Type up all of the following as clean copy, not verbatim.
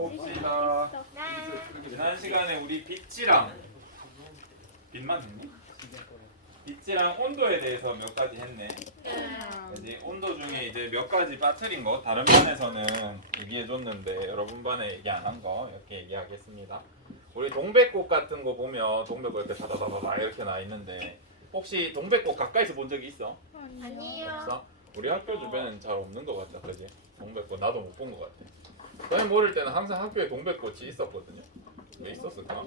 봅시다. 지난 시간에 우리 빛이랑 빛만 했니? 빛이랑 온도에 대해서 몇 가지 했네. 이제 온도 중에 이제 몇 가지 빠뜨린 거 다른 반에서는 얘기해줬는데 여러분 반에 얘기 안 한 거 이렇게 얘기하겠습니다. 우리 동백꽃 같은 거 보면 동백꽃 이렇게 다다다다다 이렇게 나 있는데 혹시 동백꽃 가까이서 본 적이 있어? 아니요. 없어? 우리 학교 주변엔 잘 없는 것 같다, 그지? 동백꽃 나도 못 본 것 같아. 저희 어릴 때는 항상 학교에 동백꽃이 있었거든요. 왜 있었을까?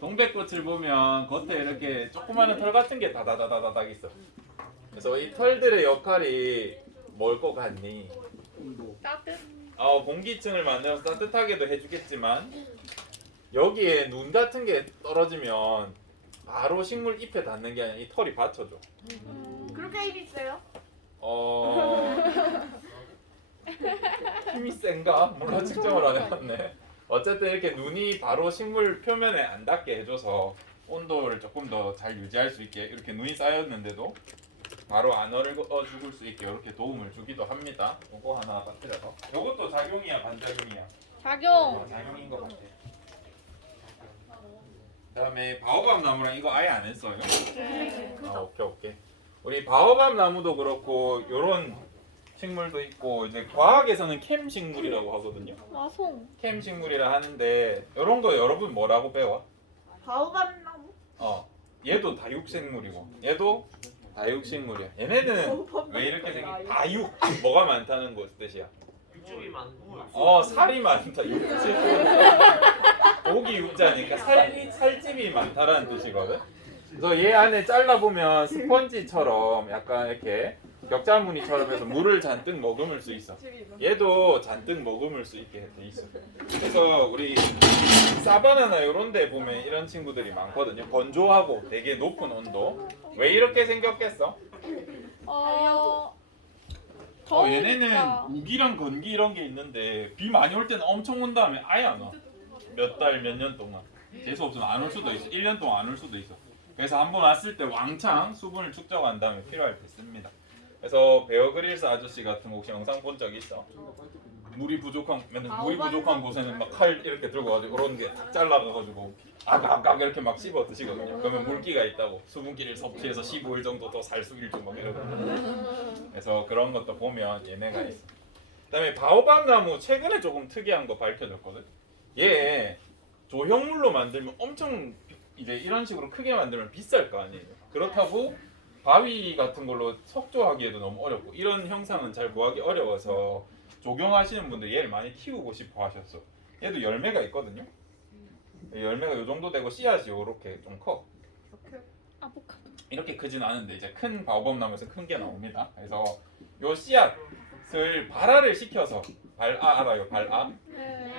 동백꽃을 보면 겉에 이렇게 조그마한 털 같은 게 다다다다닥 있어. 그래서 이 털들의 역할이 뭘 것 같니? 따뜻. 공기층을 만들어서 따뜻하게도 해주겠지만 여기에 눈 같은 게 떨어지면 바로 식물 잎에 닿는 게 아니라 이 털이 받쳐줘. 그렇게 일 있어요? 힘이 센가? 몰라, 측정을 안 해봤네. 어쨌든 이렇게 눈이 바로 식물 표면에 안 닿게 해줘서 온도를 조금 더 잘 유지할 수 있게 이렇게 눈이 쌓였는데도 바로 안 얼어 죽을 수 있게 이렇게 도움을 주기도 합니다. 이거 하나 빠뜨려서. 이것도 작용이야, 반작용이야? 작용. 작용인 것 같아. 그다음에 바오밥 나무랑 이거 아예 안 했어요. 오케이. 우리 바오밥 나무도 그렇고 요런 식물도 있고 이제 과학에서는 캠 식물이라고 하거든요. 마송. 캠 식물이라 하는데 이런 거 여러분 뭐라고 배워? 바오밥 나무? 얘도 다육식물이고 얘도 다육식물이야. 얘네는 왜 이렇게 생긴? 다육 뭐가 많다는 거 뜻이야. 육즙이 많은 살이 많다. 육즙. 고기 육자니까 살집이 많다라는 뜻이거든. 그래서 얘 안에 잘라 보면 스펀지처럼 약간 이렇게 격자무늬처럼 해서 물을 잔뜩 머금을 수 있어. 얘도 잔뜩 머금을 수 있게 돼 있어. 그래서 우리 사바나나 이런 데 보면 이런 친구들이 많거든요. 건조하고 되게 높은 온도. 왜 이렇게 생겼겠어? 얘네는 우기랑 건기 이런 게 있는데 비 많이 올 때는 엄청 온 다음에 아예 안 와. 몇 달, 몇 년 동안. 재수 없으면 안 올 수도 있어. 1년 동안 안 올 수도 있어. 그래서 한번 왔을 때 왕창 수분을 축적한 다음에 필요할 때 씁니다. 그래서 베어 그릴스 아저씨 같은 거 혹시 영상 본 적 있어? 물이 부족한 곳에는 막 칼 이렇게 들고 가지고 이런 게 탁 잘라가지고 아각아각 이렇게 막 씹어 드시거든요. 그러면 물기가 있다고 수분기를 섭취해서 15일 정도 더 살 수 있고 막 이러거든요. 그래서 그런 것도 보면 얘네가 있어. 그다음에 바오밥 나무 최근에 조금 특이한 거 밝혀졌거든. 얘 조형물로 만들면 엄청 이제 이런 식으로 크게 만들면 비쌀 거 아니에요. 그렇다고 바위 같은 걸로 석조하기에도 너무 어렵고 이런 형상은 잘 구하기 어려워서 조경하시는 분들 얘를 많이 키우고 싶어 하셨어. 얘도 열매가 있거든요. 열매가 이 정도 되고 씨앗이 이렇게 좀 커. 아보카도. 이렇게 크진 않은데 이제 큰 바오밥 나무에서 큰 게 나옵니다. 그래서 요 씨앗을 발화를 시켜서 알아요? 발화? 네.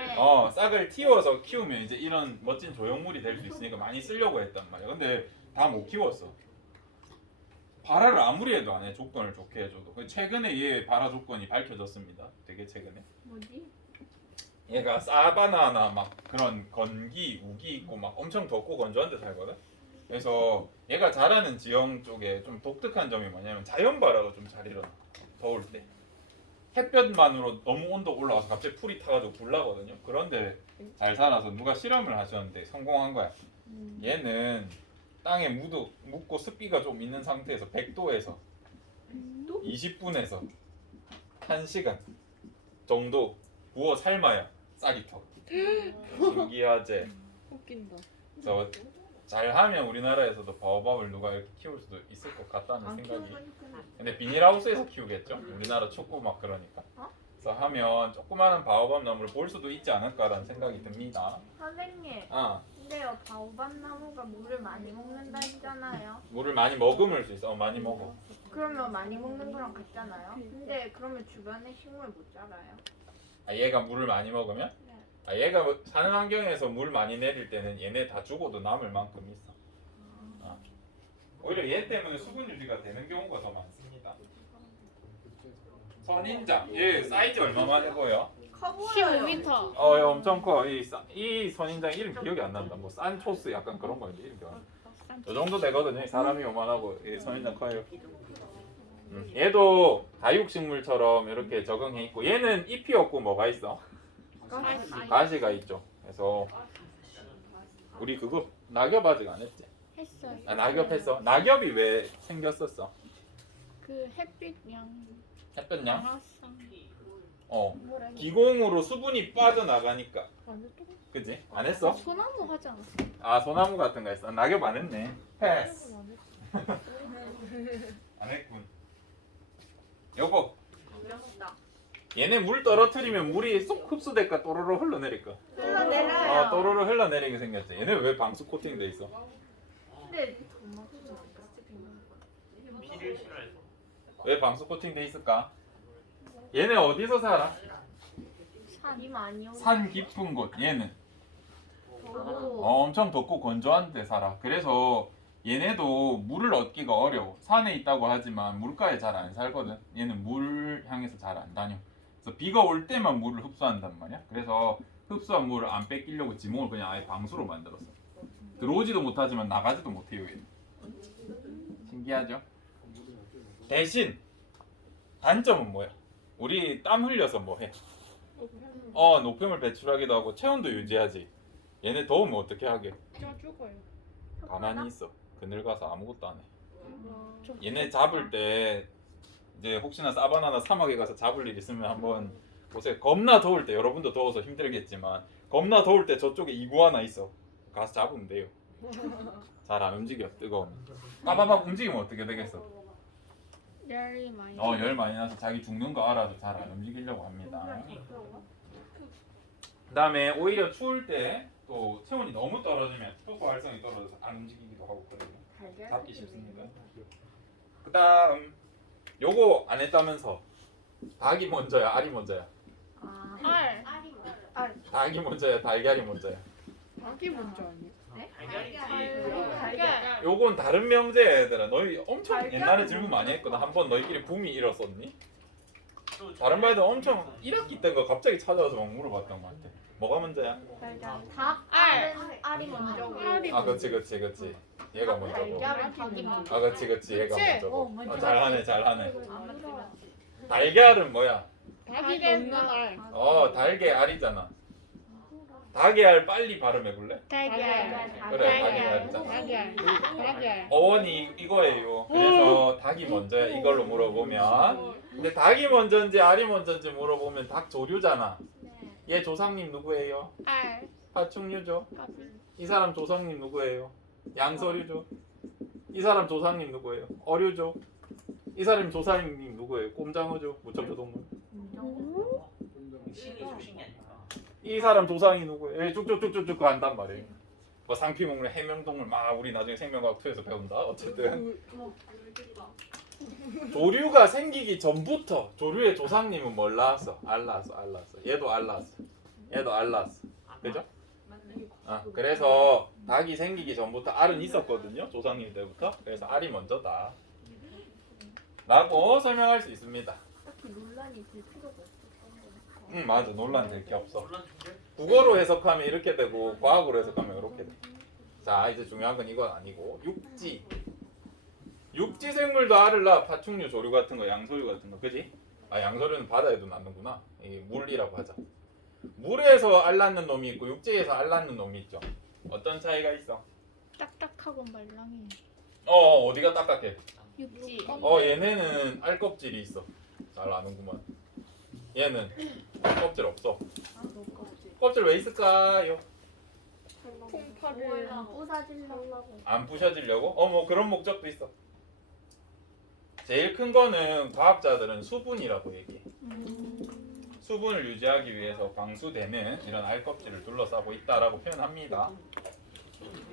싹을 틔워서 키우면 이제 이런 멋진 조형물이 될 수 있으니까 많이 쓰려고 했단 말이야. 근데 다 못 키웠어. 발화를 아무리 해도 안 해. 조건을 좋게 해줘도. 최근에 얘 발화 조건이 밝혀졌습니다. 되게 최근에. 뭐지? 얘가 사바나나 막 그런 건기, 우기 있고 막 엄청 덥고 건조한 데 살거든. 그래서 얘가 자라는 지형 쪽에 좀 독특한 점이 뭐냐면 자연 발화가 좀 잘 일어나. 더울 때. 햇볕만으로 너무 온도 올라가서 갑자기 풀이 타가지고 불나거든요. 그런데 잘 살아서 누가 실험을 하셨는데 성공한 거야. 얘는 땅에 묻고 습기가 좀 있는 상태에서 100도에서 20분에서 1시간 정도 구워 삶아야 싹이 터. 신기하지? 웃긴다. 그래서 잘하면 우리나라에서도 바오밥을 누가 이렇게 키울 수도 있을 것 같다는 생각이. 근데 비닐하우스에서 키우겠죠? 우리나라 춥고 막 그러니까. 그래서 하면 조그마한 바오밥 나무를 볼 수도 있지 않을까라는 생각이 듭니다. 선생님. 근데요, 바오밥 나무가 물을 많이 먹는다 했잖아요. 물을 많이 머금을 수 있어. 많이 먹어. 그러면 많이 먹는 거랑 같잖아요. 근데 그러면 주변에 식물 못 자라요? 얘가 물을 많이 먹으면? 네. 얘가 사는 환경에서 물 많이 내릴 때는 얘네 다 죽어도 남을 만큼 있어. 오히려 얘 때문에 수분 유지가 되는 경우가 더 많습니다. 선인장, 얘 사이즈 얼마만 해보여? 커 보여요. 15m. 얘 엄청 커. 이 선인장 이름 기억이 안 난다. 뭐 산초스 약간 그런 거인데 이름 기억 안 나. 이 정도 되거든요. 사람이 요만하고 이 선인장 커요. 얘도 다육식물처럼 이렇게 적응해 있고 얘는 잎이 없고 뭐가 있어? 가시가 있죠. 그래서 우리 그거 낙엽 아직 안 했지? 했어요. 아, 낙엽 했어. 낙엽이 왜 생겼었어? 그 햇빛 양 햇볕 양? 양화성. 기공으로 수분이 빠져나가니까. 그지? 안 했어? 소나무 하지 않았어? 아, 소나무 같은 거 했어. 낙엽 안 했네. 패스. 안 했군. 요거. 얘네 물 떨어뜨리면 물이 쏙 흡수될까 또로로 흘러내릴까? 흘러내려요. 또로로 흘러내리게 생겼지. 얘네 왜 방수 코팅 돼 있어? 근데 비를 싫어해서. 왜 방수 코팅 돼 있을까? 얘네 어디서 살아? 비 많이 오고 산 깊은 곳. 얘는 더 엄청 덥고 건조한 데 살아. 그래서 얘네도 물을 얻기가 어려워. 산에 있다고 하지만 물가에 잘 안 살거든. 얘는 물 향해서 잘 안 다녀. 그래서 비가 올 때만 물을 흡수한단 말이야. 그래서 흡수한 물을 안 뺏기려고 지붕을 그냥 아예 방수로 만들었어. 들어오지도 못하지만 나가지도 못해요. 얘는. 신기하죠? 대신 단점은 뭐야? 우리 땀 흘려서 뭐 해? 노폐물 배출하기도 하고 체온도 유지하지. 얘네 더우면 어떻게 하게? 쪄 죽어요. 가만히 있어. 그늘 가서 아무것도 안 해. 얘네 잡을 때 이제 혹시나 사바나나 사막에 가서 잡을 일 있으면 한번 보세요. 겁나 더울 때, 여러분도 더워서 힘들겠지만 겁나 더울 때 저쪽에 이구아나 있어. 가서 잡으면 돼요. 잘 안 움직여. 뜨거우면. 빠바박 움직이면 어떻게 되겠어? 열이 많이. 열 많이 나서 자기 죽는 거 알아도 잘 안 움직이려고 합니다. 그 다음에 오히려 추울 때 또 체온이 너무 떨어지면 포도 활성이 떨어져서 안 움직이기도 하고 그러거든요. 잡기 쉽습니다. 그 다음 요거 안 했다면서 닭이 먼저야 알이 먼저야? 알. 닭이 먼저야 달걀이 먼저야? 닭이 먼저 아니야? 달걀이지. 달걀. 요건 다른 명제야 얘들아. 너희 엄청 달걀은 옛날에 질문 많이 했거든. 한번 너희끼리 붐이 일었었니? 다른 말들 엄청 1학기 때가 갑자기 찾아와서 막 물어봤던 것 같아. 뭐가 먼저야? 닭 알이 먼저고 아 그렇지 얘가 먼저고. 달걀은 닭이 먼저. 아 그렇지 얘가 그치? 먼저고. 잘하네. 달걀은 뭐야? 닭이 넣는 알. 달개 알이잖아. 닭의 알 빨리 발음해볼래? 달걀. 그래 닭의 알이잖아. 달걀. 어원이 이거예요. 그래서 닭이 먼저야 이걸로 물어보면. 근데 닭이 먼저인지 알이 먼저인지 물어보면 닭 조류잖아. 얘 조상님 누구예요? 알. 파충류죠. 이 사람 조상님 누구예요? 양서류죠. 이 사람 조상님 누구예요? 어류죠. 이 사람 조상님 누구예요? 꼼장어죠. 무척조 동물. 신이 주신 게 아니까. 이 사람 조상이 누구예요? 쭉쭉쭉쭉쭉 간단 말이에요. 뭐 상피동물, 해명동물 막 우리 나중에 생명과학 2에서 배운다. 어쨌든 조류가 생기기 전부터 조류의 조상님은 뭘 낳았어? 알 낳았어. 얘도 알 낳았어. 그죠? 그래서 닭이 생기기 전부터 알은 있었거든요. 조상님 때부터. 그래서 알이 먼저다 라고 설명할 수 있습니다. 논란이 될 필요가 없어. 맞아. 논란 될 게 없어. 논란 중계? 국어로 해석하면 이렇게 되고 과학으로 해석하면 이렇게 돼. 자 이제 중요한 건 이건 아니고 육지 생물도 알을 낳아. 파충류, 조류 같은 거, 양서류 같은 거, 그지? 양서류는 바다에도 낳는구나. 이게 물이라고 하자. 물에서 알 낳는 놈이 있고 육지에서 알 낳는 놈이 있죠. 어떤 차이가 있어? 딱딱하고 말랑해. 어디가 딱딱해? 육지. 얘네는 알 껍질이 있어. 잘 아는구만. 얘는 껍질 없어. 껍질 왜 있을까요? 콩파를. 부사지려고. 안 부셔지려고? 뭐 그런 목적도 있어. 제일 큰 거는 과학자들은 수분이라고 얘기해. 수분을 유지하기 위해서 방수되는 이런 알껍질을 둘러싸고 있다라고 표현합니다.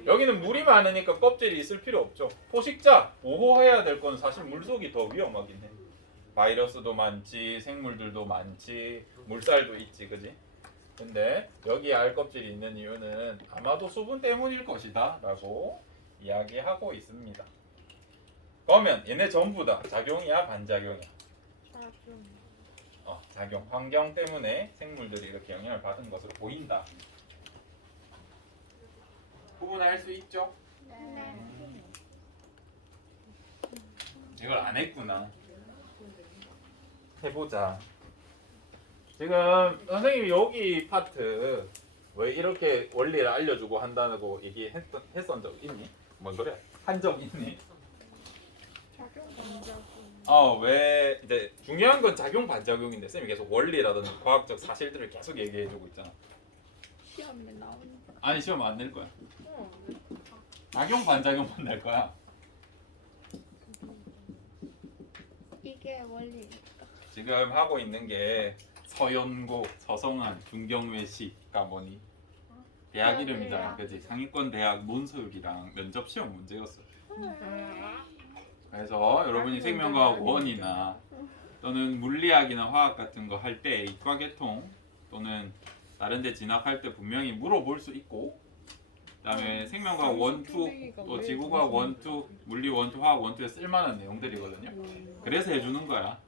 여기는 물이 많으니까 껍질이 있을 필요 없죠. 포식자 보호해야 될 건 사실 물속이 더 위험하긴 해. 바이러스도 많지, 생물들도 많지, 물살도 있지, 그지? 근데 여기에 알껍질이 있는 이유는 아마도 수분 때문일 것이다 라고 이야기하고 있습니다. 그러면 얘네 전부 다 작용이야 반작용이야? 작용. 환경 때문에 생물들이 이렇게 영향을 받은 것으로 보인다. 구분할 수 있죠? 이걸 안 했구나. 해보자. 지금 선생님이 여기 파트 왜 이렇게 원리를 알려주고 한다고 얘기했던 적 있니? 뭔 소리야? 한 적 있니? 작용 반작용. 왜 이제 중요한 건 작용 반작용인데 쌤이 계속 원리라든지 과학적 사실들을 계속 얘기해주고 있잖아. 시험에 나오는 거. 아니 시험 안 낼 거야. 작용 반작용만 낼 거야. 이게 원리. 지금 하고 있는 게 서연고, 서성한, 중경외시가 뭐니? 대학 이름이잖아, 그지? 상위권 대학 논술이랑 면접 시험 문제였어. 그래서 여러분이 생명과학 원이나 또는 물리학이나 화학 같은 거 할 때 이과계통 또는 다른 데 진학할 때 분명히 물어볼 수 있고, 그다음에 생명과학 1, 2, 또 지구과학 1, 2, 물리 1, 2, 화학 1, 2에 쓸만한 내용들이거든요. 그래서 해주는 거야.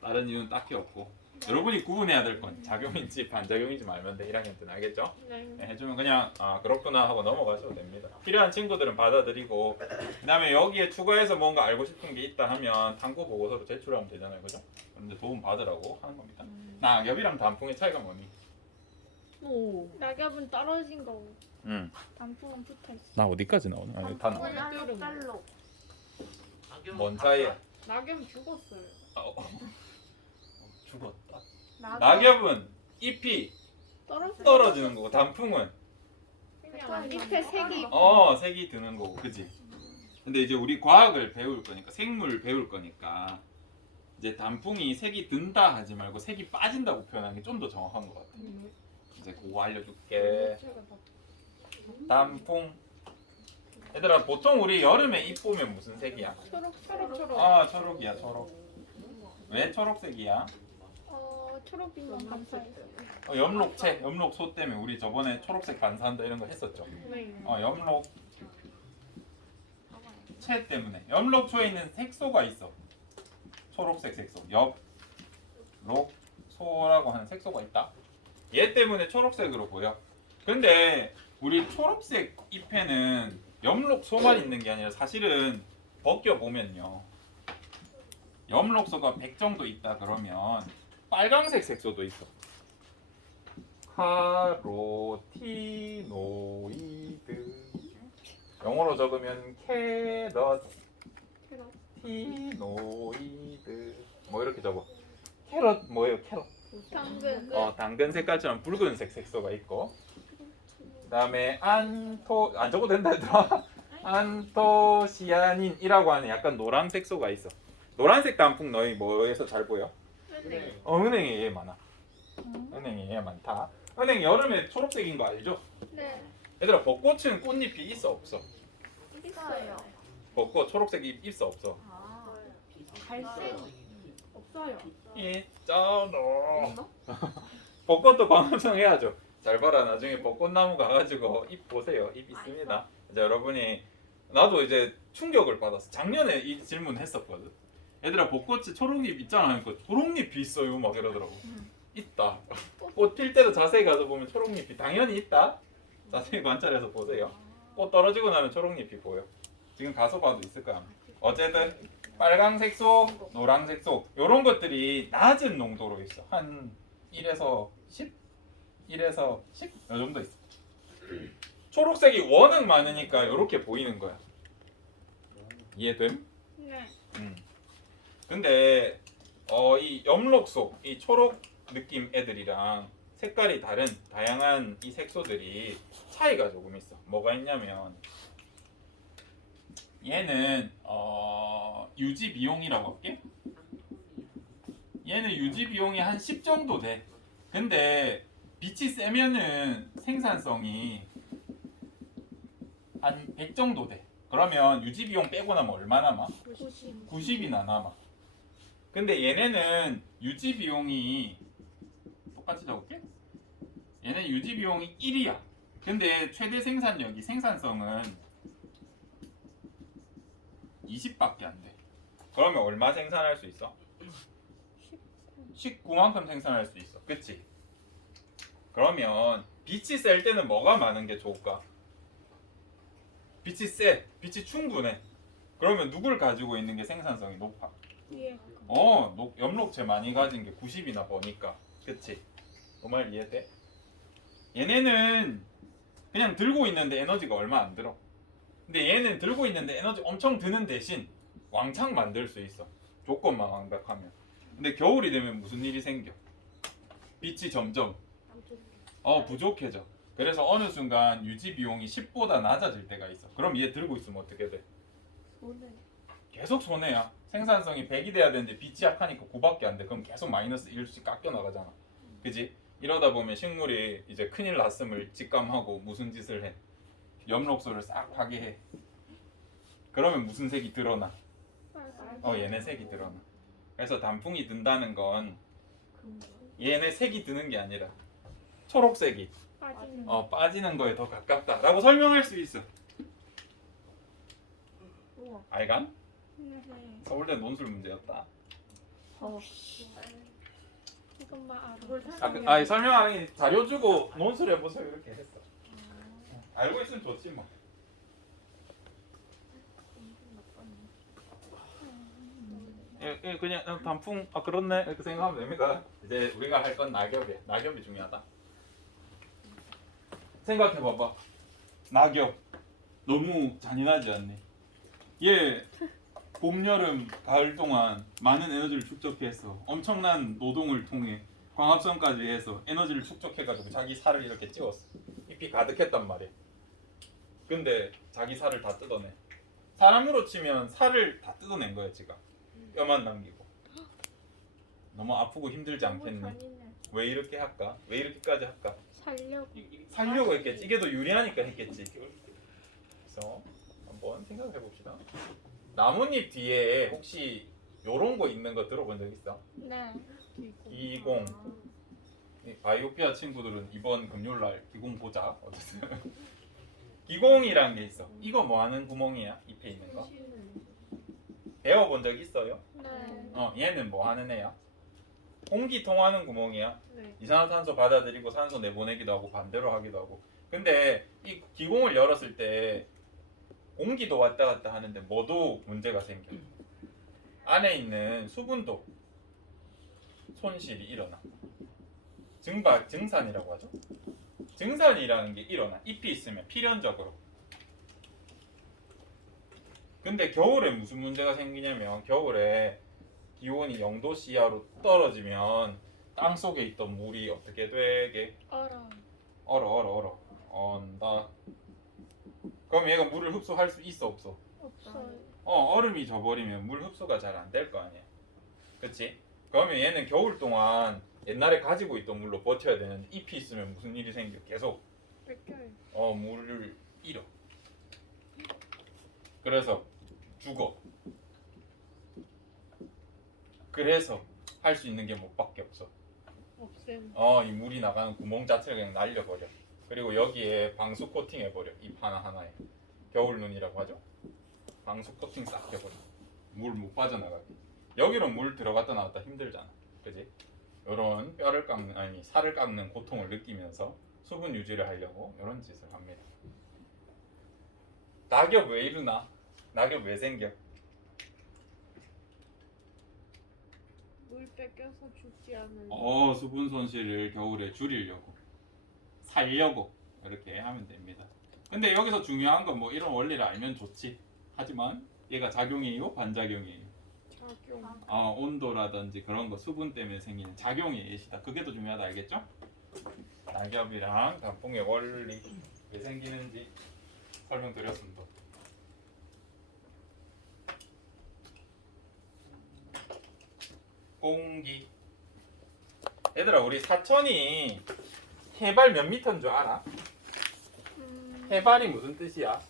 다른 이유는 딱히 없고. 여러분이 구분해야 될 건 작용인지 반작용인지 알면 돼. 1학년 때는 알겠죠? 네, 해주면 그냥 그렇구나 하고 넘어가셔도 됩니다. 필요한 친구들은 받아들이고, 그다음에 여기에 추가해서 뭔가 알고 싶은 게 있다 하면 탐구 보고서로 제출하면 되잖아요, 그죠? 그런데 도움 받으라고 하는 겁니다. 낙엽이랑 단풍의 차이가 뭐니? 낙엽은 떨어진 거고 응. 단풍은 붙어 있어. 나 어디까지 나오나? 다 나와. 딸로. 뭔 차이야? 낙엽 죽었어요. 죽었다. 낙엽. 낙엽은 잎이 떨어지는 거고 단풍은 그냥 잎에 색이 색이 드는 거고, 그지? 근데 이제 우리 과학을 배울 거니까 생물 배울 거니까 이제 단풍이 색이 든다 하지 말고 색이 빠진다고 표현하는 게 좀 더 정확한 것 같아. 이제 그거 알려줄게. 단풍. 얘들아 보통 우리 여름에 잎 보면 무슨 색이야? 초록. 초록이야, 초록. 왜 초록색이야? 초록빛만 감싸있어. 염록체, 염록소 때문에 우리 저번에 초록색 반사한다 이런 거 했었죠. 네. 염록체 때문에 염록초에 있는 색소가 있어. 초록색 색소, 엽록소라고 하는 색소가 있다. 얘 때문에 초록색으로 보여. 근데 우리 초록색 잎에는 염록소만 있는 게 아니라 사실은 벗겨 보면요, 염록소가 100 정도 있다 그러면 빨강색 색소도 있어. 카로티노이드. 영어로 적으면 캐럿, 티노이드. 뭐 이렇게 적어. 캐럿 뭐예요? 캐럿. 당근. 당근 색깔처럼 붉은색 색소가 있고, 그다음에 안 적어도 된다 얘들아. 안토시아닌이라고 하는 약간 노란 색소가 있어. 노란색 단풍 너희 뭐에서 잘 보여? 은행에 얘 많아. 은행에 얘 많다. 은행 여름에 초록색인 거 알죠? 네. 얘들아 벚꽃은 꽃잎이 있어 없어? 있어요. 벚꽃 초록색 잎 있어 없어? 갈색 없어요. 있잖아. 벚꽃도 광합성 해야죠. 잘 봐라, 나중에 벚꽃나무 가가지고 잎 보세요. 잎 있습니다. 이제 여러분이, 나도 이제 충격을 받았어. 작년에 이 질문 했었거든. 얘들아 벚꽃이 초록잎 있잖아 하니까 초록잎이 있어요 막 이러더라고. 있다. 꽃 필 때도 자세히 가서 보면 초록잎이 당연히 있다. 자세히 관찰해서 보세요. 꽃 떨어지고 나면 초록잎이 보여. 지금 가서 봐도 있을 거야. 어쨌든 빨강색소, 노란색소 이런 것들이 낮은 농도로 있어. 한 1에서 10? 1에서 10? 이 정도 있어. 초록색이 워낙 많으니까 이렇게 보이는 거야. 이해됨? 네. 근데 이 염록소, 이 초록 느낌 애들이랑 색깔이 다른 다양한 이 색소들이 차이가 조금 있어. 뭐가 있냐면 얘는 유지 비용이라고 할게. 얘는 유지 비용이 한 10 정도 돼. 근데 빛이 세면은 생산성이 한 100 정도 돼. 그러면 유지 비용 빼고 나면 얼마 남아? 90이나 남아. 근데 얘네는 유지 비용이 똑같이 적을게. 얘네 유지 비용이 1이야. 근데 최대 생산력이, 생산성은 20밖에 안 돼. 그러면 얼마 생산할 수 있어? 19만큼 생산할 수 있어. 그치? 그러면 빛이 셀 때는 뭐가 많은 게 좋을까? 빛이 세. 빛이 충분해. 그러면 누굴 가지고 있는 게 생산성이 높아? 염록체 많이 가진 게 90이나 보니까 그치? 그 말 이해돼? 얘네는 그냥 들고 있는데 에너지가 얼마 안 들어. 근데 얘는 들고 있는데 에너지 엄청 드는 대신 왕창 만들 수 있어. 조건만 완벽하면. 근데 겨울이 되면 무슨 일이 생겨? 빛이 점점 부족해져. 그래서 어느 순간 유지 비용이 10보다 낮아질 때가 있어. 그럼 얘 들고 있으면 어떻게 돼? 계속 손해야. 생산성이 100이 돼야 되는데 빛이 약하니까 9밖에 안 돼. 그럼 계속 마이너스 1씩 깎여 나가잖아. 그지? 이러다 보면 식물이 이제 큰일 났음을 직감하고 무슨 짓을 해? 엽록소를 싹 파괴해. 그러면 무슨 색이 드러나? 얘네 색이 드러나. 그래서 단풍이 든다는 건 얘네 색이 드는 게 아니라 초록색이 빠지는 거에 더 가깝다라고 설명할 수 있어. 알감? 서울대 논술 문제였다. 이것만 설명하기 알아. 자료 주고 논술 해보세요 이렇게 했어. 알고 있으면 좋지 뭐. 그냥 단풍 그렇네 이렇게 생각하면 됩니다. 이제 우리가 할 건 낙엽이야. 낙엽이 중요하다. 생각해 봐봐. 낙엽 너무 잔인하지 않니? 얘 봄, 여름, 가을 동안 많은 에너지를 축적해서 엄청난 노동을 통해 광합성까지 해서 에너지를 축적해가지고 자기 살을 이렇게 찍었어. 잎이 가득했단 말이야. 근데 자기 살을 다 뜯어내. 사람으로 치면 살을 다 뜯어낸 거야 지금. 뼈만 남기고. 너무 아프고 힘들지 않겠니? 왜 이렇게 할까? 왜 이렇게까지 할까? 살려고 했겠지. 이게 더 유리하니까 했겠지. 그래서 한번 생각해 봅시다. 나뭇잎 뒤에 혹시 요런 거 있는 거 들어본 적 있어? 네. 기공. 이 바이오피아 친구들은 이번 금요일날 기공 보자. 어쨌든 기공이라는 게 있어. 이거 뭐 하는 구멍이야? 잎에 있는 거? 배워본 적 있어요? 네. 얘는 뭐 하는 애야? 공기 통하는 구멍이야. 네. 이산화탄소 받아들이고 산소 내보내기도 하고 반대로 하기도 하고. 근데 이 기공을 열었을 때 공기도 왔다 갔다 하는데 뭐도 문제가 생겨. 안에 있는 수분도 손실이 일어나. 증산이라고 하죠. 증산이라는 게 일어나. 잎이 있으면 필연적으로. 근데 겨울에 무슨 문제가 생기냐면 겨울에 기온이 0도 이하로 떨어지면 땅 속에 있던 물이 어떻게 되게? 얼어. 언다. 그럼 얘가 물을 흡수할 수 있어 없어? 없어요. 얼음이 져버리면 물 흡수가 잘 안 될 거 아니야. 그치? 그러면 얘는 겨울 동안 옛날에 가지고 있던 물로 버텨야 되는데 잎이 있으면 무슨 일이 생겨? 계속 뺏겨요. 물을 잃어. 그래서 죽어. 그래서 할 수 있는 게 뭐밖에 없어. 없애요. 이 물이 나가는 구멍 자체를 그냥 날려버려. 그리고 여기에 방수 코팅 해버려. 잎 하나하나에. 겨울눈이라고 하죠. 방수 코팅 싹 해버려. 물 못 빠져나가게. 여기로 물 들어갔다 나왔다 힘들잖아. 그지? 요런 뼈를 깎는, 살을 깎는 고통을 느끼면서 수분 유지를 하려고 이런 짓을 합니다. 낙엽 왜 이러나? 낙엽 왜 생겨? 물 뺏겨서 죽지 않은. 수분 손실을 겨울에 줄이려고, 살려고 이렇게 하면 됩니다. 근데 여기서 중요한 건 뭐 이런 원리를 알면 좋지. 하지만 얘가 작용이에요, 반작용이에요? 작용. 온도라든지 그런 거 수분 때문에 생기는 작용의 예시다. 그게 더 중요하다. 알겠죠? 낙엽이랑 단풍의 원리 왜 생기는지 설명드렸습니다. 공기. 얘들아, 우리 사천이 해발 몇 미터인 줄 알아? 해발이 무슨 뜻이야?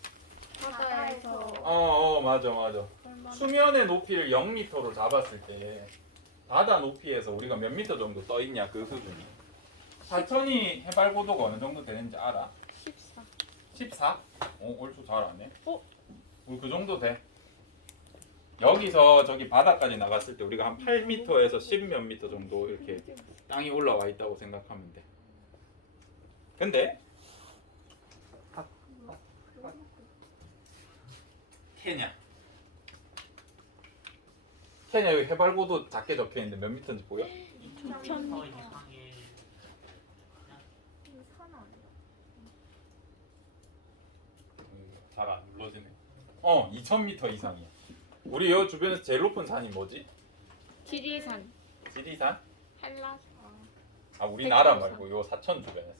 바다에서. 맞아. 얼마나. 수면의 높이를 0m로 잡았을 때 바다 높이에서 우리가 몇 미터 정도 떠 있냐, 그 수준이. 사천이 해발 고도가 어느 정도 되는지 알아? 14. 14? 얼추 잘 아네. 우리 그 정도 돼. 여기서 저기 바다까지 나갔을 때 우리가 한 8m에서 10 몇 미터 정도 이렇게 땅이 올라와 있다고 생각하면 돼. 근데 케냐 여기 해발 고도 작게 적혀 있는데 몇 미터인지 보여? 2,000m. 이상의 잘 안 눌러지네. 2000m 이상이야. 우리 여 주변에서 제일 높은 산이 뭐지? 지리산, 지리산? 한라산. 아 우리나라 말고 요 사천 주변에서.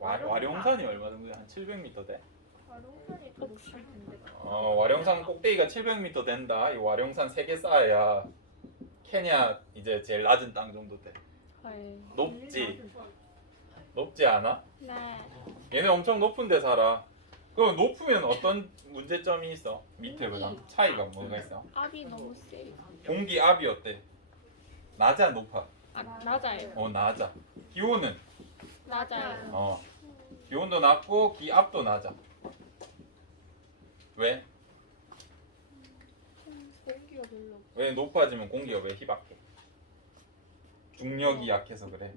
와룡산이 얼마 정도? 한 700m 돼? 화룡산이 더 높을 텐데. 와룡산 꼭대기가 700m 된다. 이 와룡산 3개 쌓아야 케냐 이제 제일 낮은 땅 정도 돼. 헐. 높지? 높지 않아? 네. 얘네 엄청 높은 데 살아. 그럼 높으면 어떤 문제점이 있어? 밑에보다 차이가 뭐가 있어? 압이 너무 세. 공기 압이 어때? 낮아 높아? 아, 낮아요. 낮아. 기온은? 낮아요. 기온도 낮고 기압도 낮아. 왜? 공기가 별로. 왜 높아지면 공기가 왜 희박해? 중력이 약해서 그래.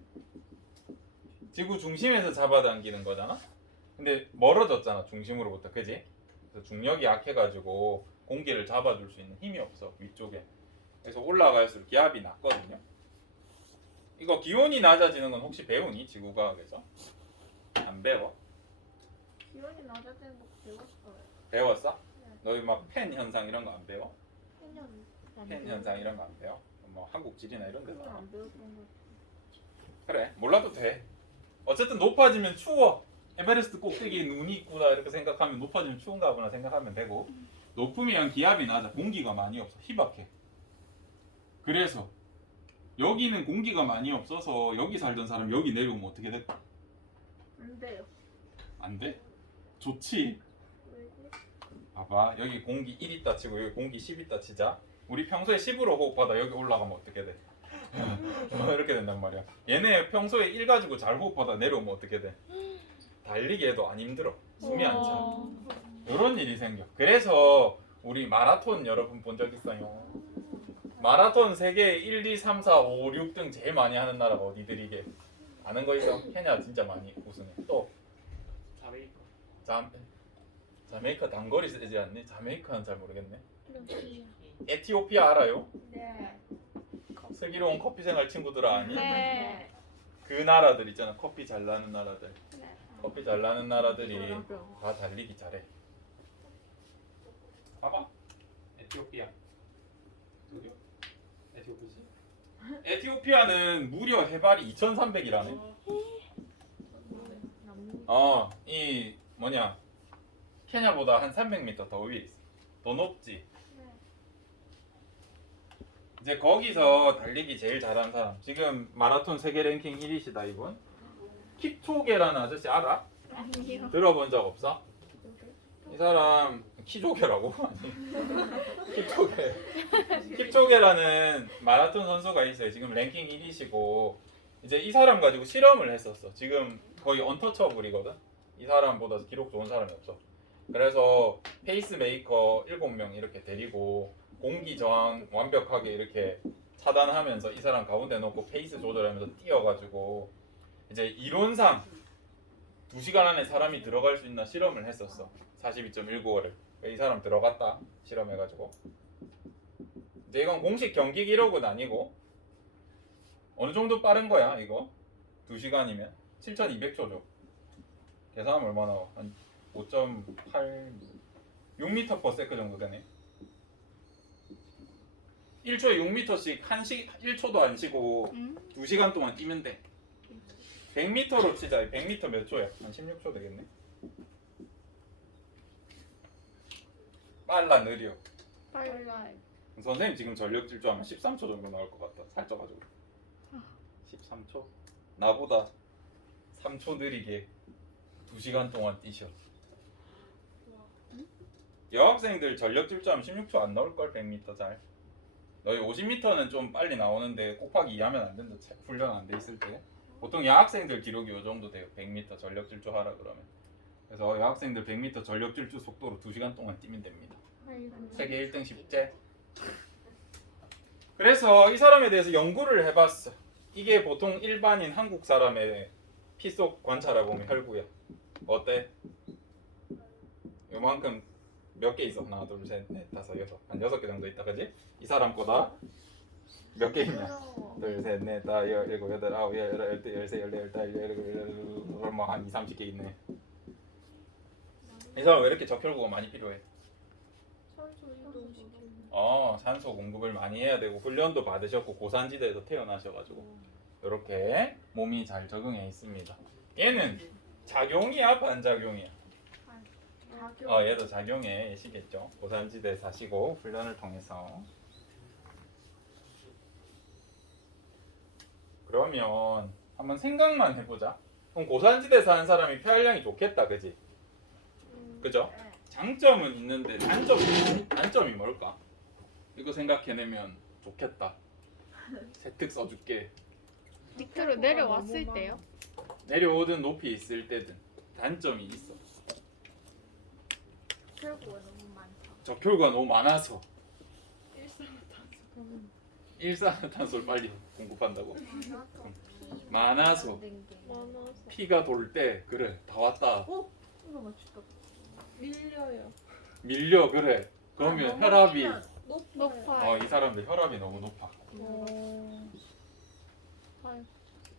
지구 중심에서 잡아당기는 거잖아? 근데 멀어졌잖아 중심으로부터, 그지? 그래서 중력이 약해가지고 공기를 잡아줄 수 있는 힘이 없어 위쪽에. 그래서 올라갈수록 기압이 낮거든요. 이거 기온이 낮아지는 건 혹시 배우니? 지구과학에서? 안 배워? 기온이 낮아지는 거 배웠어요. 배웠어? 네. 너희 막 팬 현상 이런 거 안 배워? 팬 팬 현상 이런 거 안 배워? 뭐 한국 지리나 이런 데서 그건 안 배웠던 거. 그래 몰라도 돼. 어쨌든 높아지면 추워. 에베레스트 꼭대기에 눈이 있구나 이렇게 생각하면 높아지면 추운가 보나 생각하면 되고, 높으면 기압이 낮아. 공기가 많이 없어. 희박해. 그래서 여기는 공기가 많이 없어서 여기 살던 사람 여기 내려오면 어떻게 될까? 안 돼요. 안 돼? 좋지. 왜지? 봐봐 여기 공기 1 있다 치고 여기 공기 10 있다 치자. 우리 평소에 10으로 호흡하다 여기 올라가면 어떻게 돼? 이렇게 된단 말이야. 얘네 평소에 1 가지고 잘 호흡하다 내려오면 어떻게 돼? 달리기 해도 안 힘들어. 숨이 안 차. 이런 일이 생겨. 그래서 우리 마라톤 여러분 본 적 있어요? 마라톤 세계 1, 2, 3, 4, 5, 6등 제일 많이 하는 나라가 어디들이게? 아는 거 있어? 케냐 진짜 많이 우승해. 또 자메이카. 자메이카 단거리 세지 않니? 자메이카는 잘 모르겠네. 러시아. 에티오피아 알아요? 네. 슬기로운 커피 생활 친구들아 아니? 네. 그 나라들 있잖아. 커피 잘 나는 나라들. 네. 커피 잘 나는 나라들이 다 달리기 잘해. 봐봐. 에티오피아. 어디요? 에티오피지? 에티오피아는 무려 해발이 2,300이라네. 이 뭐냐? 케냐보다 한 300m 더 위에 있어. 더 높지. 네. 이제 거기서 달리기 제일 잘하는 사람. 지금 마라톤 세계 랭킹 1위시다 이분. 킵초게라는 아저씨 알아? 아니요. 들어본 적 없어? 이 사람 키조개라고? 아니 킵초게라는 마라톤 선수가 있어요. 지금 랭킹 1위시고 이제 이 사람 가지고 실험을 했었어. 지금 거의 언터처블이거든. 이 사람보다 기록 좋은 사람이 없어. 그래서 페이스메이커 7명 이렇게 데리고 공기 저항 완벽하게 이렇게 차단하면서 이 사람 가운데 놓고 페이스 조절하면서 뛰어가지고 이제 이론상 2시간 안에 사람이 들어갈 수 있나 실험을 했었어. 42.195를. 이 사람 들어갔다 실험해가지고. 이제 이건 공식 경기 기록은 아니고 어느 정도 빠른 거야 이거? 2시간이면 7,200초죠. 계산하면 얼마나 나와? 한 5.8 6m/s 정도 되네. 1초에 6m씩 1초도 안 쉬고 2시간 동안 뛰면 돼. 100m로 치자. 100m 몇 초야? 한 16초 되겠네. 빨라 느려. 빨라요. 선생님 지금 전력 질주하면 13초 정도 나올 것 같다. 살쪄가지고. 13초? 나보다 3초 느리게 2시간 동안 뛰셔. 여학생들 전력 질주하면 16초 안 나올걸 100m 잘. 너희 50m는 좀 빨리 나오는데 곱하기 2 하면 안 된다. 훈련 안 돼 있을 때. 보통 여학생들 기록이 이 정도 돼요. 100m 전력 질주 하라 그러면. 그래서 여학생들 100m 전력 질주 속도로 2시간 동안 뛰면 됩니다. 세계 1등 10제. 그래서 이 사람에 대해서 연구를 해봤어. 이게 보통 일반인 한국 사람의 피 속 관찰해보면 혈구야. 어때? 요만큼 몇 개 있어? 하나, 둘, 셋, 넷, 다섯, 여섯. 한 6개 정도 있다, 그지? 이 사람 거다 몇 개 있냐? 둘, 셋, 넷, 다, 열, 일곱, 여덟, 아홉, 열, 열두, 열세, 열네, 열다섯, 열일곱, 열여덟, 뭐한 2, 30개 있네. 이 사람 왜 이렇게 적혈구가 많이 필요해? 선수 이동시키는. 산소 공급을 많이 해야 되고 훈련도 받으셨고 고산지대에서 태어나셔가지고 이렇게 몸이 잘 적응해 있습니다. 얘는 작용이야 반작용이야? 작용. 얘도 작용해 계시겠죠. 고산지대 사시고 훈련을 통해서. 그러면 한번 생각만 해보자. 그럼 고산지대 사는 사람이 폐활량이 좋겠다, 그지? 그죠? 네. 장점은 있는데 단점이 뭘까? 이거 생각해내면 좋겠다. 세특 써줄게. 밑으로 내려왔을 때요? 내려오든 높이 있을 때든 단점이 있어. 결국가 너무 많다. 적혈구가 너무 많아서 일산화탄소를 빨리 공급한다고. 많아서 피가 돌 때 그래 다 왔다 이거 맞췄다. 밀려 그래. 그러면 혈압이 높아요. 이 사람들 혈압이 너무 높아.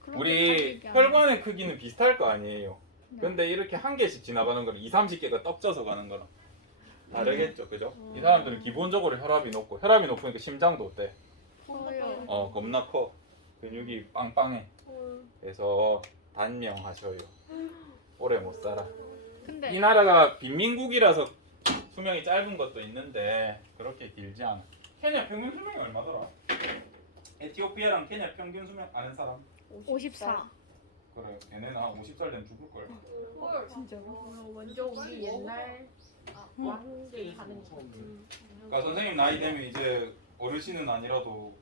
그렇게 우리 빠지게 혈관의 크기는 비슷할 거 아니에요. 네. 근데 이렇게 한 개씩 지나가는 거랑 2, 30개가 떡져서 가는 거랑 다르겠죠, 그죠? 이 사람들은 기본적으로 혈압이 높으니까 심장도 어때? 커요. 겁나 커. 근육이 빵빵해. 그래서 단명하셔요. 오래 못 살아. 이 근데 나라가 빈민국이라서 수명이 짧은 것도 있는데 그렇게 길지 않아. 케냐 평균 수명이 얼마더라? 에티오피아랑 케냐 평균 수명 아는 사람? 54. 그래, 걔네는 한 50살 되면 죽을걸. 진짜로? 완전 우리 옛날 왕들 하는 거. 그러니까 선생님 나이 되면 이제 어르신은 아니라도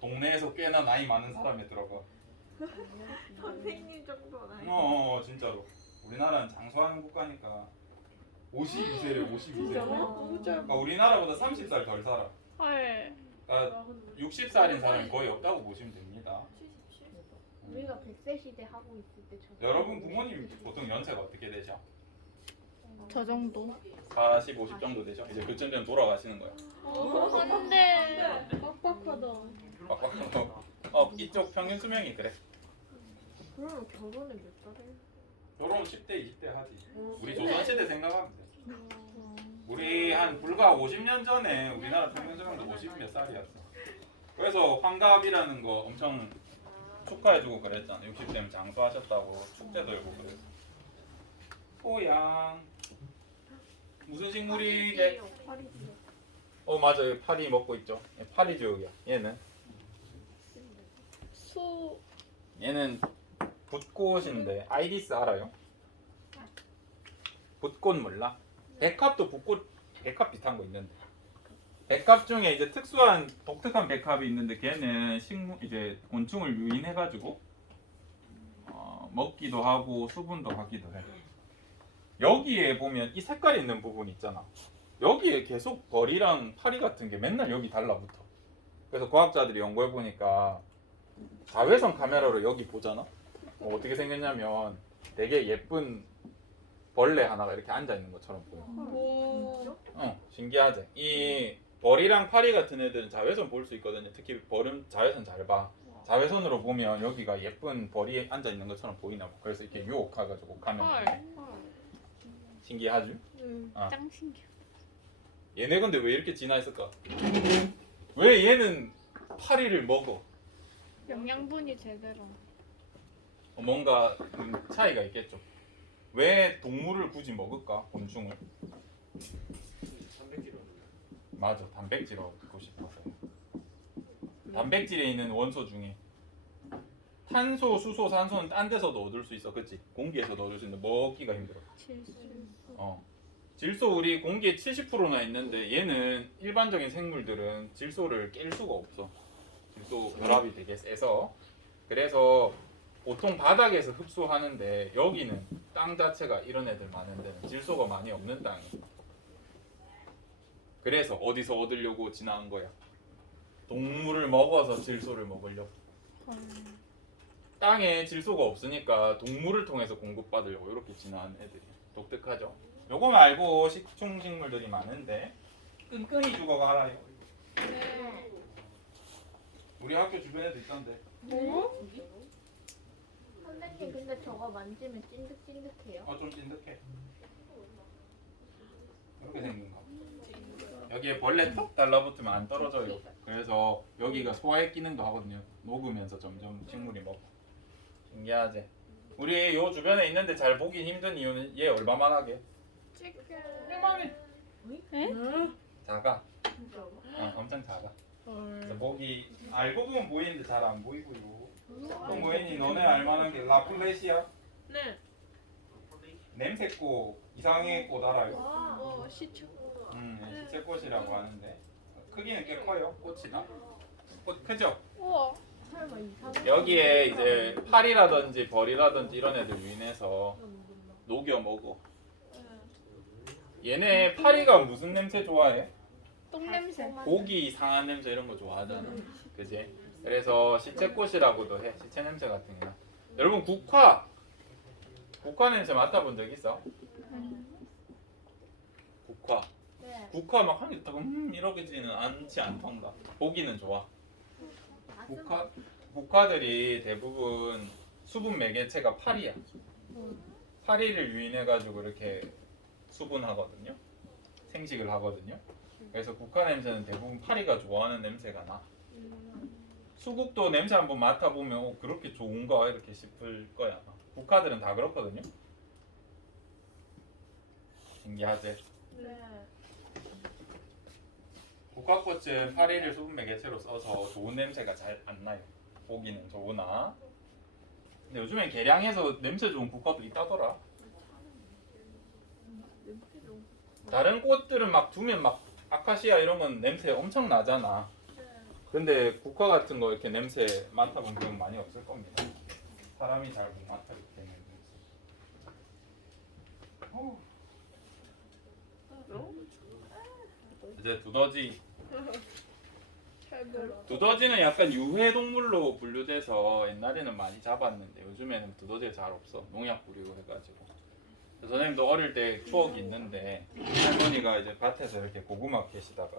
동네에서 꽤나 나이 많은 사람에 들어가. 선생님 정도는. 진짜로. 우리나라는 장수하는 국가니까 52세래 52세. 그러니까 우리나라보다 30살 덜 살아. 헐. 그러니까 60살인 사람이 거의 없다고 보시면 됩니다. 우리가 100세 시대 하고 있을 때 여러분 부모님 보통 연세가 어떻게 되죠? 저 정도. 40, 50 정도 되죠? 이제 그쯤 되면 돌아가시는 거예요. 안돼. 빡빡하고. 이쪽 평균 수명이 그래. 그러면 결혼을 몇 달에? 결혼 10대, 20대 하지. 우리 조선시대 생각하면 돼. 우리 한 불과 50년 전에 우리나라 평균 수명도 50 몇 살이었어. 그래서 환갑이라는 거 엄청 축하해주고 그랬잖아. 60대면 장수하셨다고 축제도 열고 그랬어. 토양 무슨 식물이 이게? 맞아요. 파리 먹고 있죠. 파리 지옥이야. 얘는 수. 얘는 붓꽃인데 아이리스 알아요? 붓꽃 몰라? 백합도 백합 비슷한 거 있는데 백합 중에 이제 특수한 독특한 백합이 있는데 걔는 이제 곤충을 유인해가지고 먹기도 하고 수분도 하기도 해. 여기에 보면 이 색깔 있는 부분 있잖아. 여기에 계속 벌이랑 파리 같은 게 맨날 여기 달라붙어. 그래서 과학자들이 연구해 보니까 자외선 카메라로 여기 보잖아. 어떻게 생겼냐면 되게 예쁜 벌레 하나가 이렇게 앉아 있는 것처럼 보여. 신기하지? 이 벌이랑 파리 같은 애들은 자외선 볼 수 있거든요. 특히 벌은 자외선 잘 봐. 자외선으로 보면 여기가 예쁜 벌이 앉아 있는 것처럼 보이나 봐. 그래서 이렇게 유혹해가지고 가면 헐. 신기하죠? 짱 신기해. 얘네 근데 왜 이렇게 진화했을까? 왜 얘는 파리를 먹어? 영양분이 제대로. 뭔가 차이가 있겠죠. 왜 동물을 굳이 먹을까? 곤충을? 맞아, 단백질 얻고 싶어서. 단백질에 있는 원소 중에 탄소, 수소, 산소는 딴 데서도 얻을 수 있어, 그치? 공기에서도 얻을 수 있는데 먹기가 힘들어. 질소 우리 공기에 70%나 있는데 얘는 일반적인 생물들은 질소를 깰 수가 없어. 질소 결합이 되게 세서. 그래서 보통 바닥에서 흡수하는데 여기는 땅 자체가 이런 애들 많은 데는 질소가 많이 없는 땅이. 그래서 어디서 얻으려고 진화한 거야? 동물을 먹어서 질소를 먹으려고. 땅에 질소가 없으니까 동물을 통해서 공급받으려고 이렇게 진화한 애들이. 독특하죠? 요거 말고 식충식물들이 많은데 끈끈이 죽어가라요. 우리 학교 주변에도 있던데. 선생님 근데 저거 만지면 찐득찐득해요? 좀 찐득해. 생긴 거. 여기에 벌레 턱 달라붙으면 안 떨어져요. 그래서 여기가 소화액 기능도 하거든요. 녹으면서 점점 식물이 먹고. 신기하지? 우리 요 주변에 있는데 잘 보기 힘든 이유는 얘 얼마만하게? 이만해. 에? 작아. 엄청 작아. 그래서 보기 알고 보면 보이는데 잘 안 보이고요. 또 뭐니 너네 알만한 게 라플레시아? 네. 냄새꽃 이상의 꽃 알아요? 시초. 시체꽃이라고 하는데 크기는 꽤 커요. 꽃이나 꽃 크죠? 우와. 설마 이상한 여기에 이제 파리라든지 벌이라든지 이런 애들 유인해서 녹여 먹어. 얘네 파리가 무슨 냄새 좋아해? 똥 냄새. 고기 상한 냄새 이런 거 좋아하잖아. 그지? 그래서 시체꽃이라고도 해. 시체 냄새 같은 거. 여러분 국화 냄새 맡아본 적 있어? 국화. 네. 국화 막 한 개 있다가 이러지는 않지 않던가. 보기는 좋아. 국화들이 대부분 수분 매개체가 파리야. 파리를 유인해 가지고 이렇게 수분하거든요. 생식을 하거든요. 그래서 국화 냄새는 대부분 파리가 좋아하는 냄새가 나. 수국도 냄새 한번 맡아보면 그렇게 좋은가 이렇게 싶을 거야. 국화들은 다 그렇거든요. 신기하지? 네. 국화꽃은 파리를 수분 매개체로 써서 좋은 냄새가 잘 안 나요. 보기는 좋으나. 근데 요즘엔 개량해서 냄새 좋은 국화도 있다더라. 다른 꽃들은 막 두면 막 아카시아 이런 건 냄새 엄청 나잖아. 근데 국화 같은 거 이렇게 냄새 맡아본 경우 많이 없을 겁니다. 사람이 잘 못 맡아기 때문에. 이제 두더지. 두더지는 약간 유해동물로 분류돼서 옛날에는 많이 잡았는데 요즘에는 두더지가 잘 없어. 농약 뿌리고 해가지고. 선생님도 어릴 때 추억이 있는데 할머니가 이제 밭에서 이렇게 고구마 캐시다가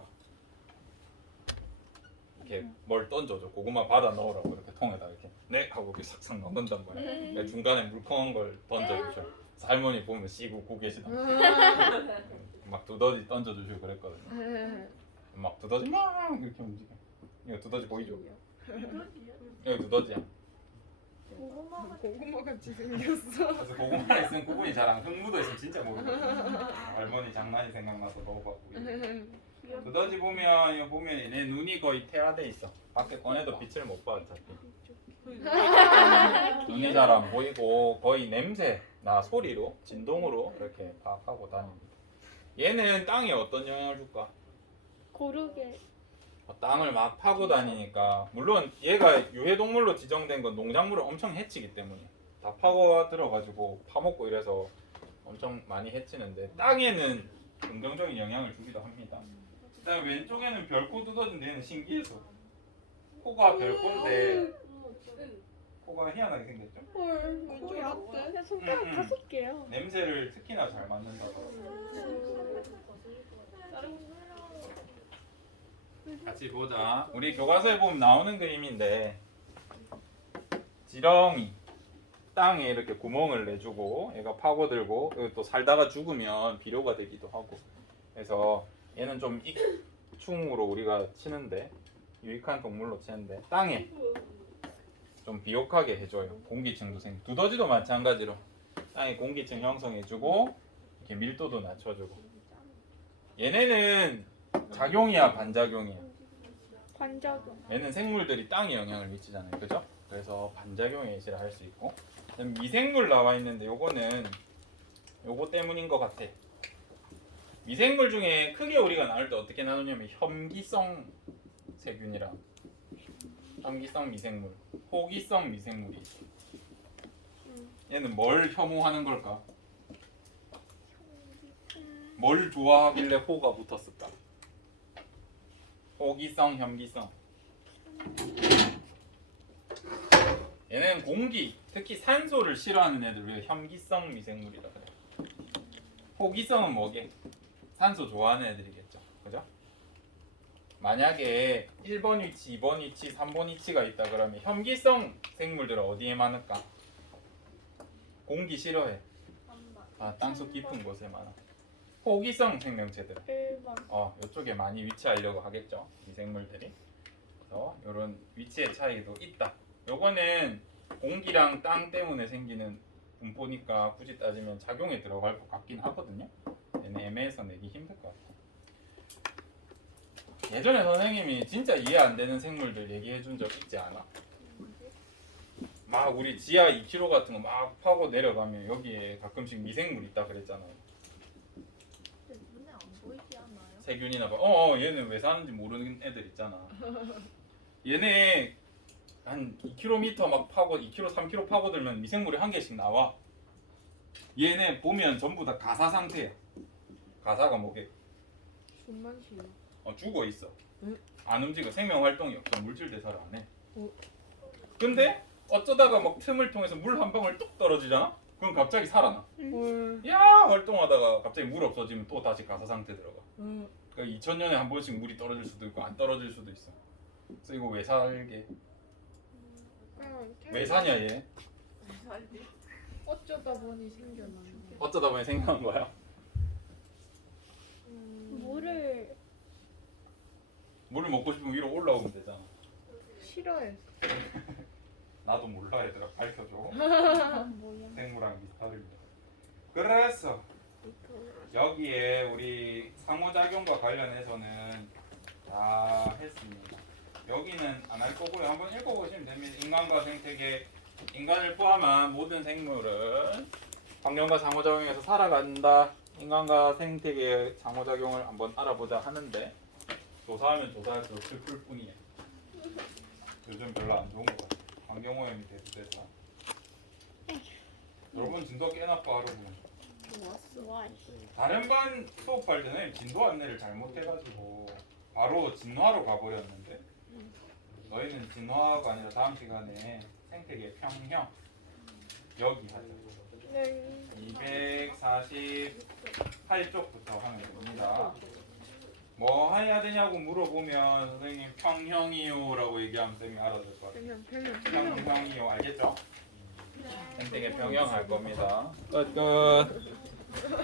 이렇게 뭘 던져줘. 고구마 받아 넣으라고 이렇게 통에다 이렇게 네 하고 이렇게 싹싹 넣는단 말이야. 그러니까 중간에 물컹한 걸 던져주죠. 그래서 할머니 보면 씨고 고 계시다. 막 두더지 던져주시고 그랬거든요. 막 두더지 막 이렇게 움직여. 이거 두더지 보이죠? 이거 두더지야. 고구마 같이 생겼어. 그래서 고구마 있으면 구분이 잘 안, 흙 묻어 있으면 진짜 모르거든. 할머니 장난이 생각나서 먹어봤고. 두더지 보면 이거 보면 얘네 눈이 거의 태화돼 있어. 밖에 꺼내도 빛을 못 봐 어차피. 눈이 잘 안 보이고 거의 냄새, 나 소리로, 진동으로 이렇게 파악하고 다닙니다. 얘는 땅에 어떤 영향을 줄까? 고르게. 땅을 막 파고 다니니까 물론 얘가 유해동물로 지정된 건 농작물을 엄청 해치기 때문에 다 파고 들어가지고 파먹고 이래서 엄청 많이 해치는데 땅에는 긍정적인 영향을 주기도 합니다. 그다음에 왼쪽에는 별코 두더지인데 얘는 신기해서 코가 별코인데 코가 희한하게 생겼죠? 헐. 왜 어때? 내 손가락 5개요. 냄새를 특히나 잘 맡는다고. 같이 보자. 우리 교과서에 보면 나오는 그림인데 지렁이 땅에 이렇게 구멍을 내주고 얘가 파고들고 또 살다가 죽으면 비료가 되기도 하고 그래서 얘는 좀 익충으로 우리가 치는데 유익한 동물로 치는데 땅에 좀 비옥하게 해줘요. 공기층도 두더지도 마찬가지로 땅에 공기층 형성해주고 이렇게 밀도도 낮춰주고 얘네는 작용이야 반작용이야? 관작용. 얘는 생물들이 땅에 영향을 미치잖아요, 그죠? 그래서 반작용의 예시를 할 수 있고 미생물 나와 있는데 요거는 요거 때문인 것 같아. 미생물 중에 크게 우리가 나눌 때 어떻게 나누냐면 혐기성 세균이랑 혐기성 미생물, 호기성 미생물이 있어. 얘는 뭘 혐오하는 걸까? 뭘 좋아하길래 호가 붙었을까? 호기성, 혐기성. 얘는 공기, 특히 산소를 싫어하는 애들 우리가 혐기성 미생물이라 그래. 호기성은 뭐게? 산소 좋아하는 애들이겠죠. 그죠? 만약에 1번 위치, 2번 위치, 3번 위치가 있다 그러면 혐기성 생물들은 어디에 많을까? 공기 싫어해. 땅속 깊은 곳에 많아. 호기성 생명체들. 1번. 이쪽에 많이 위치하려고 하겠죠. 이 생물들이. 그래서 이런 위치의 차이도 있다. 요거는 공기랑 땅 때문에 생기는 분포니까 굳이 따지면 작용에 들어갈 것 같긴 하거든요. 얘는 애매해서 내기 힘들 것 같아. 예전에 선생님이 진짜 이해 안 되는 생물들 얘기해 준 적 있지 않아? 막 우리 지하 2km 같은 거 막 파고 내려가면 여기에 가끔씩 미생물 있다 그랬잖아요. 눈에 안 보이지 않아요? 세균이나 봐. 얘는 왜 사는지 모르는 애들 있잖아. 얘네 한 2km 막 파고 2km, 3km 파고들면 미생물이 한 개씩 나와. 얘네 보면 전부 다 가사 상태야. 가사가 뭐게? 숨만 쉬어. 죽어 있어. 응? 안 움직여. 생명 활동이 없어. 물질 대사를 안 해. 어. 근데 어쩌다가 막 틈을 통해서 물 한 방울 뚝 떨어지잖아. 그럼 갑자기 살아나. 헐. 야 활동하다가 갑자기 물 없어지면 또 다시 가사 상태 들어가. 응. 그러니까 2000년에 한 번씩 물이 떨어질 수도 있고 안 떨어질 수도 있어. 그래서 이거 왜 살게? 왜 사냐 얘? 어쩌다 보니 생겨나는 거. 어쩌다 보니 생각한 거야. 물을 먹고 싶으면 위로 올라오면 되잖아. 싫어해. 나도 몰라 얘들아 밝혀줘. 뭐야? 생물학 미스터리. 그래서 여기에 우리 상호작용과 관련해서는 다 했습니다. 여기는 안 할 거고요. 한번 읽어보시면 됩니다. 인간과 생태계, 인간을 포함한 모든 생물은 환경과 상호작용에서 살아간다. 인간과 생태계의 상호작용을 한번 알아보자 하는데 조사하면 조사할수록 슬플 뿐이에요. 요즘 별로 안 좋은 것 같아요. 환경오염이 계속돼서. 여러분 진도가 꽤 나빠 여러분. 다른 반 수업할 때는 진도 안내를 잘못해가지고 바로 진화로 가버렸는데 너희는 진화가 아니라 다음 시간에 생태계 평형 여기 하자. 네. 248쪽부터 하면 됩니다. 뭐 해야 되냐고 물어보면 선생님 평형이요라고 얘기하면 쌤이 알아줄 것 같아요. 평형이요 알겠죠? 생태계 평형 할 겁니다. 끝.